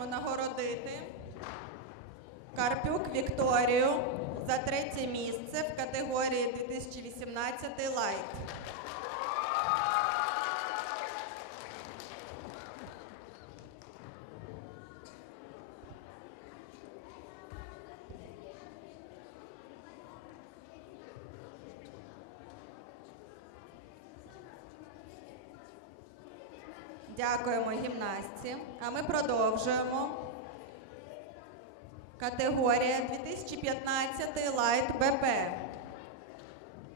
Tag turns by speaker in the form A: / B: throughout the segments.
A: хочемо нагородити Карпюк Вікторію за третє місце в категорії 2018 лайт. Дякуємо гімнастці. А ми продовжуємо. Категорія 2015 Light БП.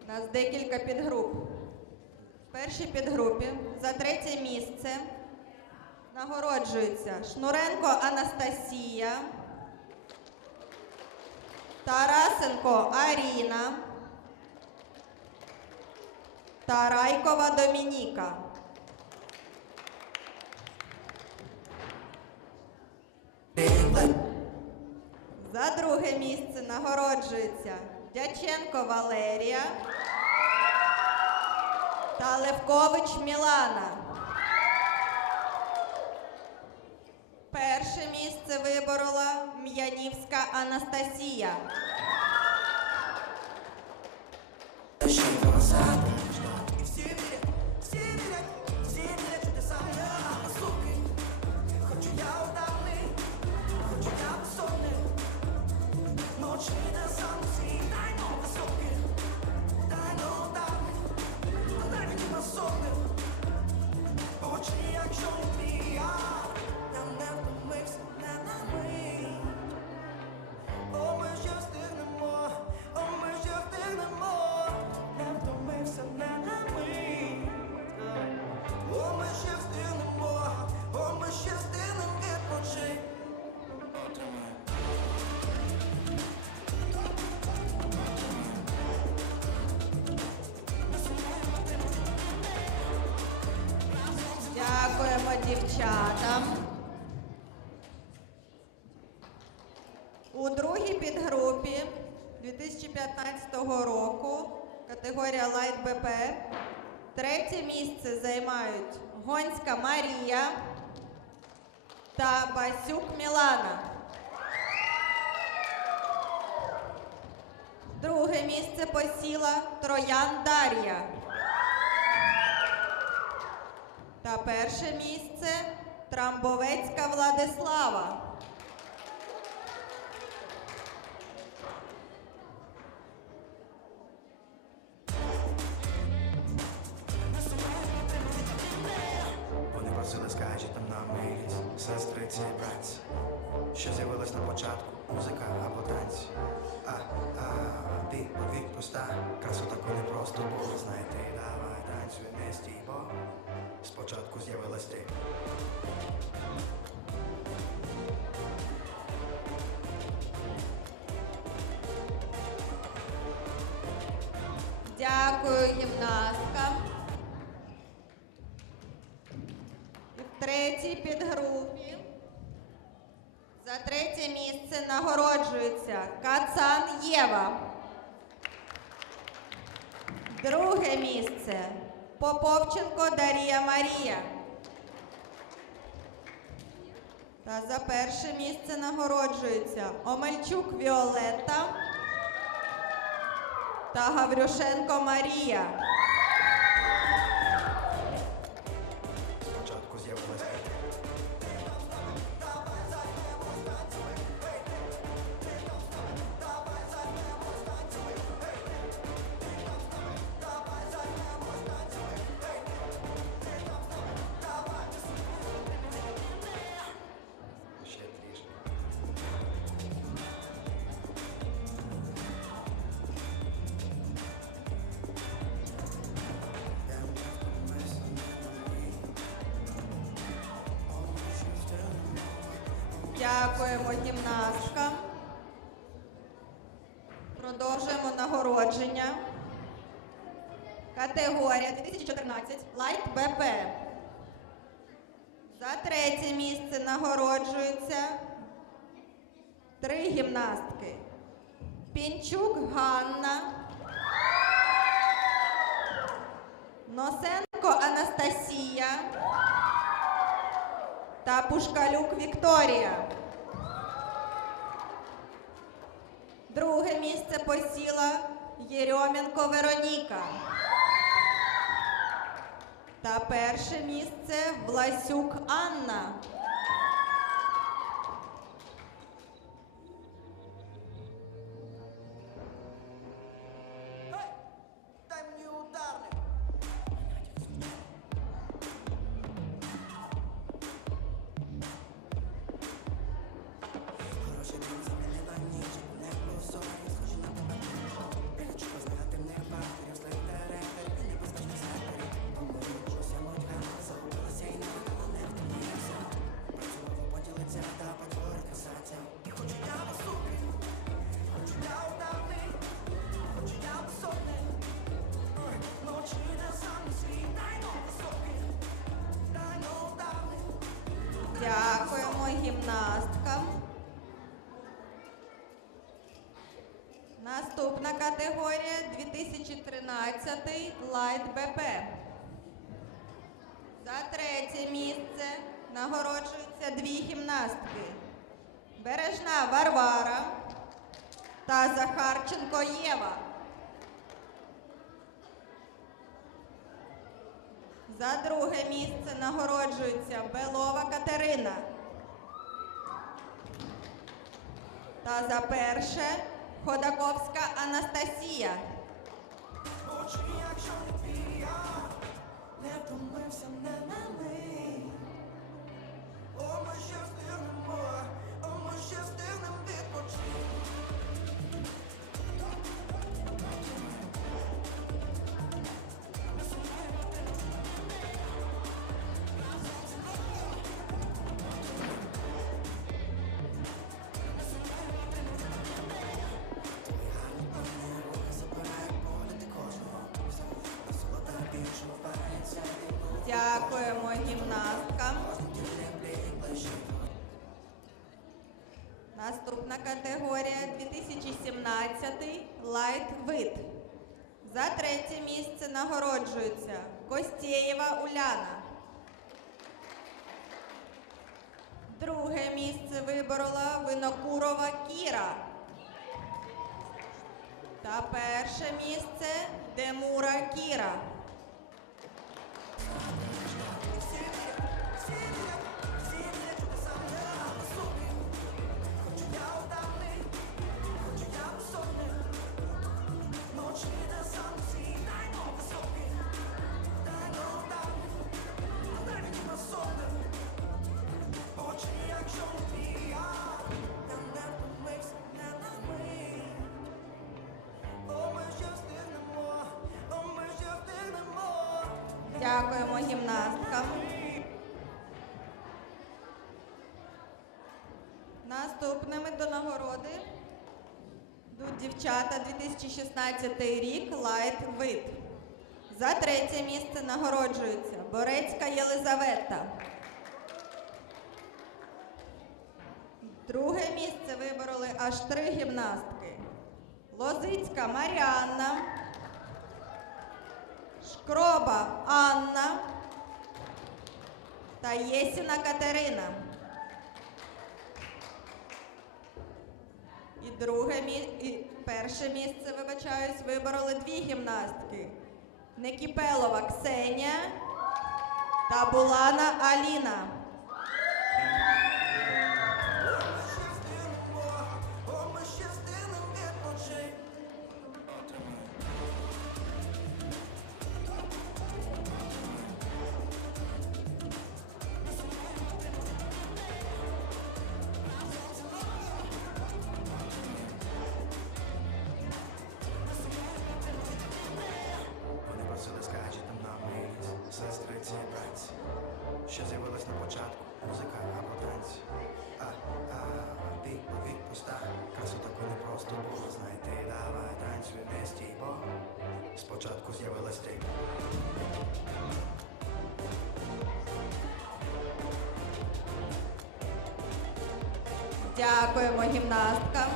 A: У нас декілька підгруп. В першій підгрупі за третє місце нагороджується Шнуренко Анастасія, Тарасенко Аріна, Тарайкова Домініка. За друге місце нагороджується Дяченко Валерія та Левкович Мілана. Перше місце виборола М'янівська Анастасія. Дівчатам. У другій підгрупі 2015 року категорія Light БП третє місце займають Гонська Марія та Басюк Мілана. Друге місце посіла Троян Дар'я. Та перше місце Трамбовецька Владислава.
B: Вони просили скажіть нам на милість, сестриці і братці, що з'явилась на початку, музика або танці. А, а, відповідь проста, красу таку не просто було знайти. Давай танцюй, не стій, бо спочатку з'явилась ти.
A: Дякую гімнасткам. В третій підгрупі за третє місце нагороджується Кацан Єва. Друге місце Поповченко Дарія Марія. Та за перше місце нагороджується Омельчук Віолетта та Гаврюшенко Марія. Продовжуємо нагородження. Категорія 2014 Лайт БП. За третє місце нагороджуються три гімнастки. Пінчук Ганна. Носенко Анастасія та Пушкалюк Вікторія. Друге місце посіла Єрьомінко Вероніка. Та перше місце Власюк Анна. Дякуємо гімнасткам. Наступна категорія 2013 Лайт БП. За третє місце нагороджуються дві гімнастки. Бережна Варвара та Захарченко Єва. За друге місце нагороджується Белова Катерина. Та за перше Ходаковська Анастасія.
B: Якщо не втомився не на мить. О, ми ще встигнемо, о, ми ще встигнемо відпочити.
A: Категорія 2017 Лайт вид. За третє місце нагороджується Костєєва Уляна. Друге місце виборола Винокурова Кіра. Та перше місце Демура Кіра. дівчата 2016 рік лайт вид. За третє місце нагороджується Борецька Єлизавета. Друге місце вибороли аж три гімнастки. Лозицька Маріанна, Шкроба Анна та Єсіна Катерина. І друге місце перше місце, вибачаюсь, вибороли дві гімнастки. Некіпелова Ксенія та Булана Аліна. Дякуємо гімнасткам.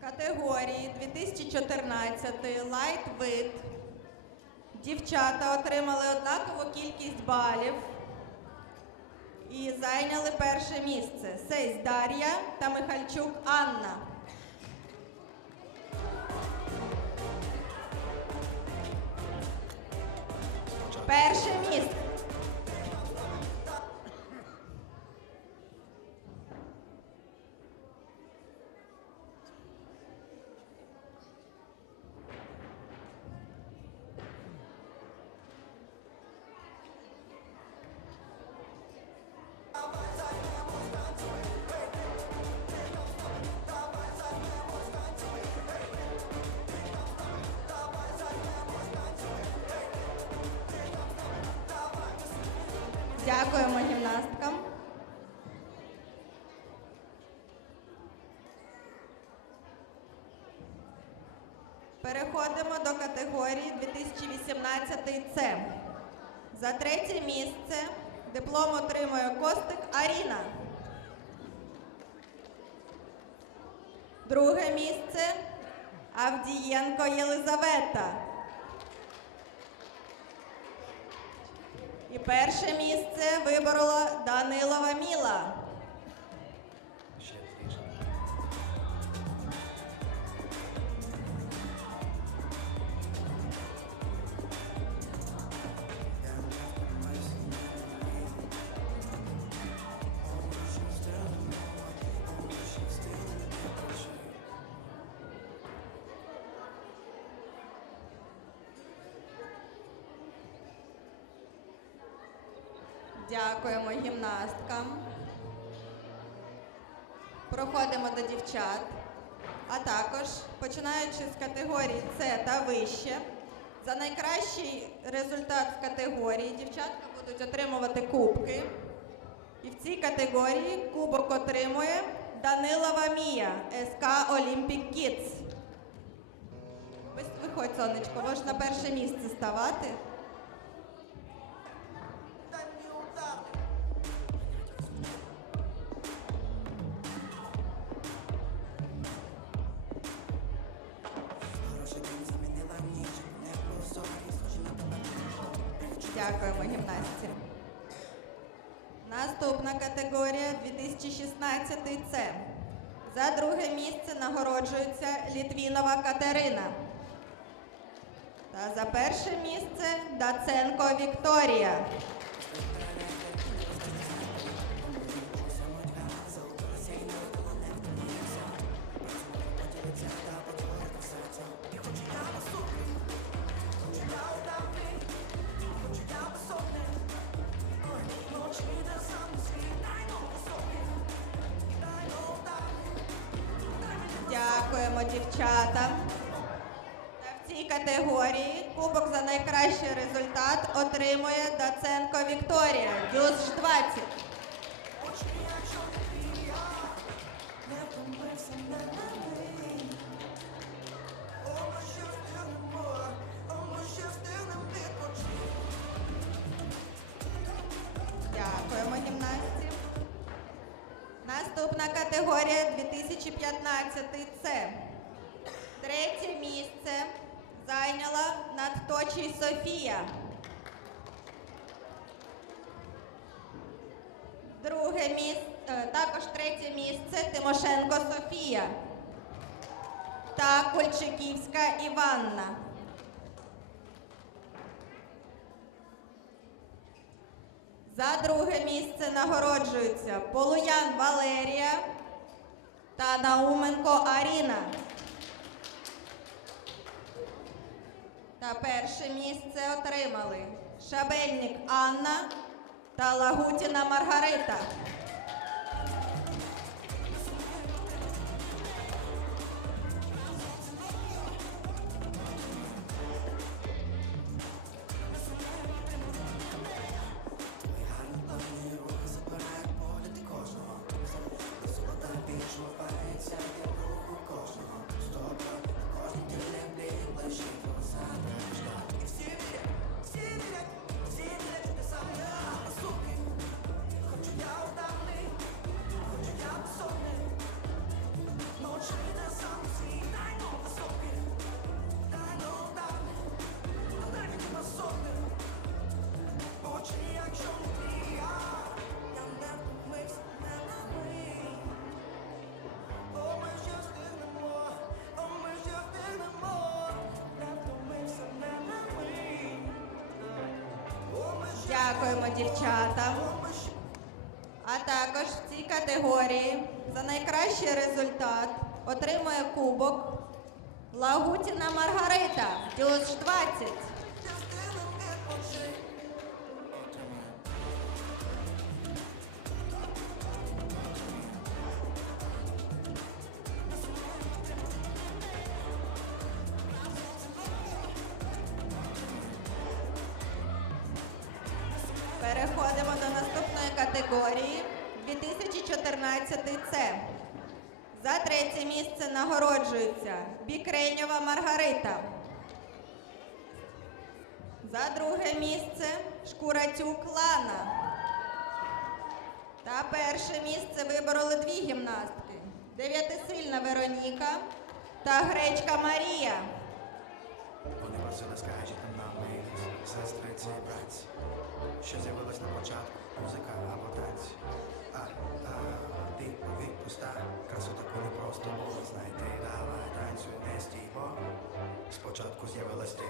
A: Категорії 2014 лайт вид. Дівчата отримали однакову кількість балів і зайняли перше місце. Сейсь Дар'я та Михальчук Анна. Перше місце. Дякуємо гімнасткам. Переходимо до категорії 2018 С. За третє місце диплом отримує Костик Аріна. Друге місце Авдієнко Єлизавета. Перше місце виборола Данилова Міла. Дякуємо гімнасткам. Проходимо до дівчат. А також, починаючи з категорії С та вище, за найкращий результат в категорії дівчатка будуть отримувати кубки. І в цій категорії кубок отримує Данилова Мія СК Олімпік Кітс. Виходь, сонечко, можеш на перше місце ставати. Дякуємо гімнастці. Наступна категорія 2016 це. За друге місце нагороджується Літвінова Катерина. Та за перше місце Даценко Вікторія. Дякуємо дівчатам. Та в цій категорії кубок за найкращий результат отримує Даценко Вікторія. Дюс 20. Надточій Софія. Друге місце е, також третє місце Тимошенко Софія та Кульчиківська Іванна. За друге місце нагороджуються Полуян Валерія та Науменко Аріна. Перше місце отримали Шабельник Анна та Лагутіна Маргарита. Дякуємо дівчатам. А також в цій категорії за найкращий результат отримує кубок Лагутіна Маргарита плюс 20. Перше місце вибороли дві гімнастки: Дев'ятисильна Вероніка та Гречка Марія.
C: Вони просили скажіть нам милість, сестри ці братці, що з'явилась на початку музика або танці. А, а ти повік пуста, красу таку не просто було знайти. Давай танцюй, не стій, бо спочатку з'явилась ти.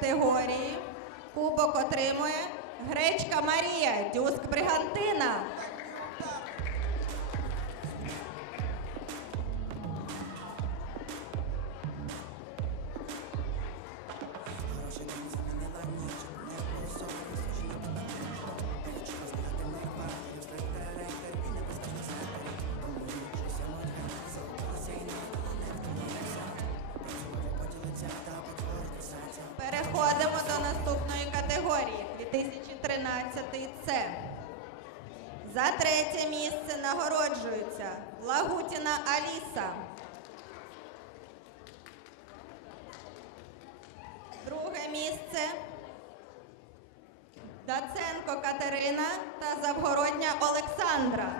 A: Категорії кубок отримує Гречка Марія, Дюск Бригантина. Катерина та Завгородня Олександра.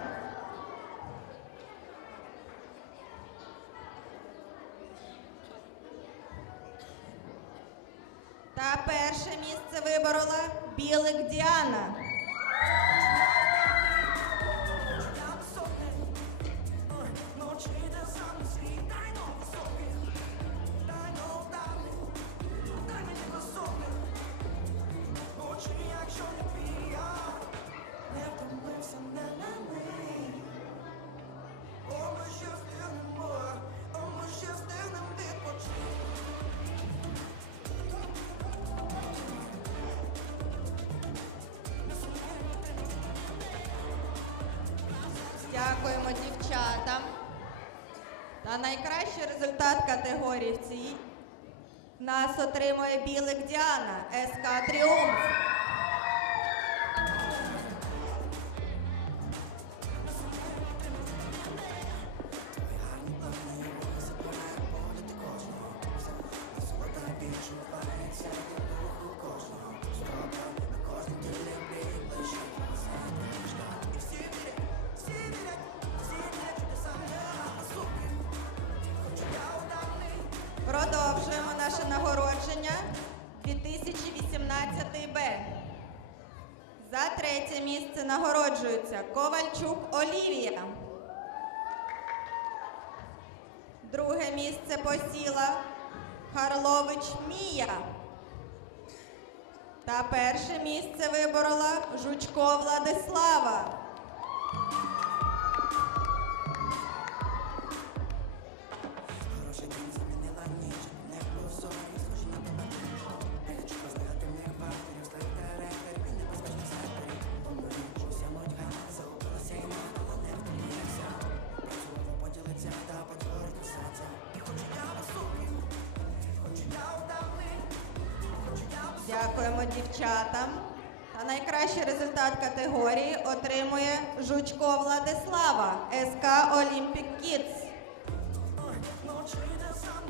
A: Та перше місце виборола Білик Діана. Та найкращий результат категорії в цій нас отримує Білик Діана, СК Тріумф. Нагороджується Ковальчук Олівія. Друге місце посіла Харлович Мія. Та перше місце виборола Жучко Владислава. Категорії отримує Жучко Владислава СК Олімпік Кітс.
C: Ночі де сам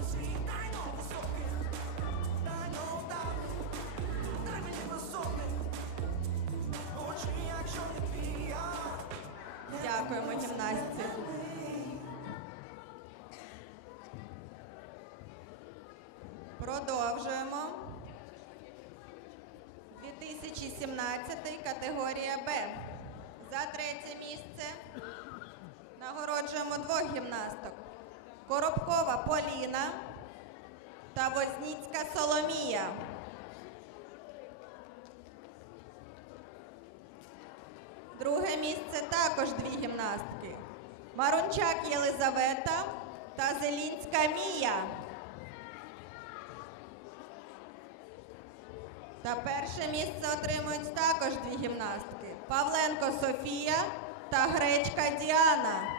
A: 2017 категорія Б. За третє місце нагороджуємо двох гімнасток. Коробкова Поліна та Возніцька Соломія. Друге місце також дві гімнастки. Марунчак Єлизавета та Зелінська Мія. Та перше місце отримують також дві гімнастки. Павленко Софія та Гречка Діана.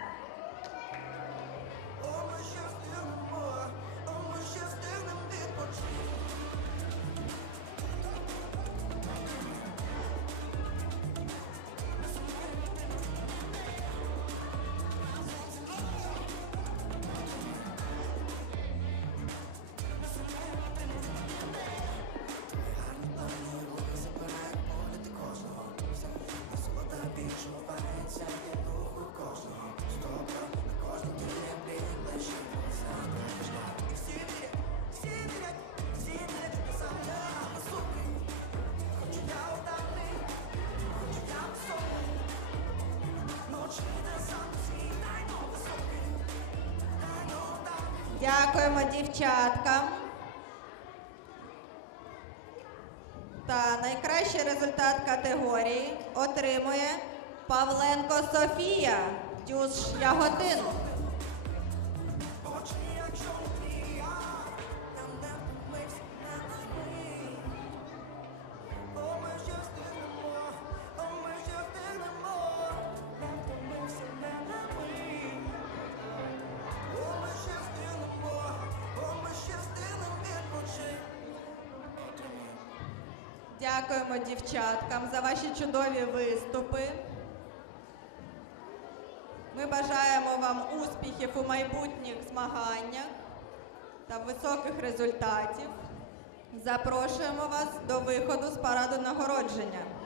A: Дякуємо дівчаткам. Та найкращий результат категорії отримує Павленко Софія Дюш Яготин. Дякуємо дівчаткам за ваші чудові виступи. Ми бажаємо вам успіхів у майбутніх змаганнях та високих результатів. Запрошуємо вас до виходу з параду нагородження.